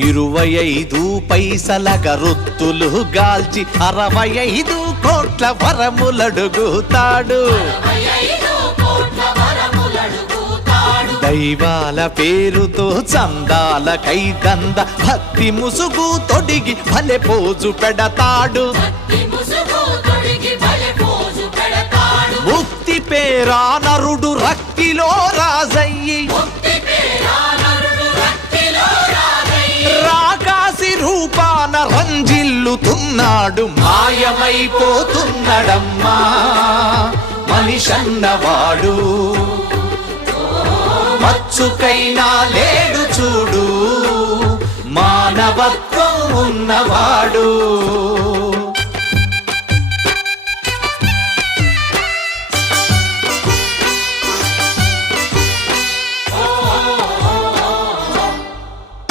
25 పైసల గరొత్తులు గాల్చి 65 కోట్ల వరములడుగుతాడు. దైవాల పేరుతో చందాల కైదంద భక్తి ముసుగు తొడిగి భలే పోజు పెడతాడు. ముక్తి పేరా నరుడు రక్తిలో రాజయ్యి రాకాసి రూపాన రంజిల్లుతున్నాడు. మాయమైపోతున్నాడమ్మా మనిషన్నవాడు, మచ్చుకైనా లేడు చూడు మానవత్వం ఉన్నవాడు.